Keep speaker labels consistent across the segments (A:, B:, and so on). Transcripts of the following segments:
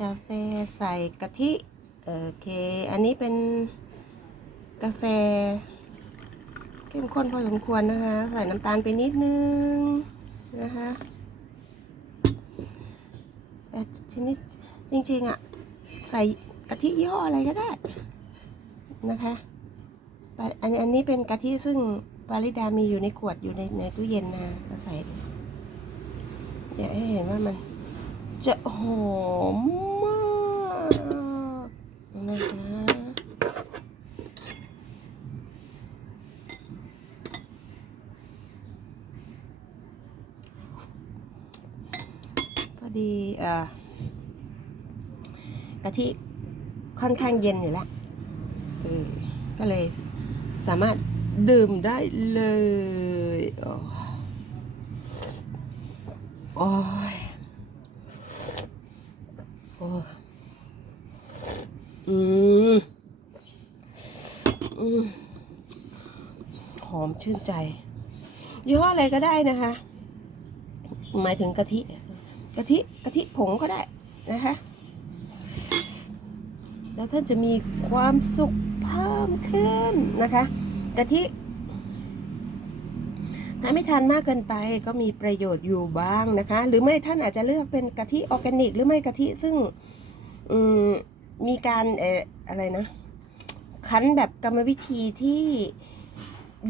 A: กาแฟใส่กะทิโอเค อันนี้เป็นกาแฟเข้มข้นพอสมควรนะคะ ใส่น้ำตาลไปนิดนึงนะคะแต่ชนิดจริงๆอะ ใส่กะทิยี่ห้ออะไรก็ได้นะคะอันอันนี้เป็นกะทิซึ่ง ปาริดามีอยู่ในขวดอยู่ในในตู้เย็นนะก็ใส่ดูเดี๋ยวให้เห็นว่ามัน จะหอมมากนะคะพอดีเอ่อกะทิค่อนข้างเย็นอยู่แล้วเออก็เลยสามารถ ดื่มได้เลยโอ้โอ้ยโอ้อืมอืมหอมชื่นใจยี่ห้ออะไรก็ได้นะคะ หมายถึงกะทิ กะทิ กะทิผงก็ได้นะคะ แล้วท่านจะมีความสุขเพิ่มขึ้นนะคะ กะทิ ถ้าไม่ทานมากเกินไปก็มีประโยชน์อยู่บ้างนะคะ หรือไม่ท่านอาจจะเลือกเป็นกะทิออร์แกนิก หรือไม่กะทิซึ่งมมีการเอ่ออะไรนะ คั้นแบบกรรมวิธีที่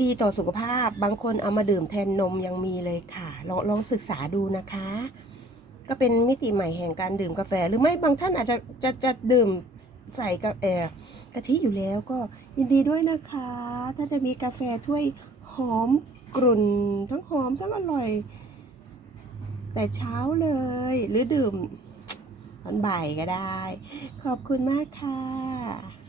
A: ดีต่อสุขภาพ บางคนเอามาดื่มแทนนมยังมีเลยค่ะ ลองลองศึกษาดูนะคะ ก็เป็นมิติใหม่แห่งการดื่มกาแฟ หรือไม่บางท่านอาจจะจะจะดื่มใส่กาแฟ กะทิอยู่แล้วก็ยินดีด้วยนะคะ ถ้าจะมีกาแฟถ้วยหอมกรุ่น ทั้งหอมทั้งอร่อย แต่เช้าเลย หรือดื่มตอนบ่ายก็ได้ ขอบคุณมากค่ะ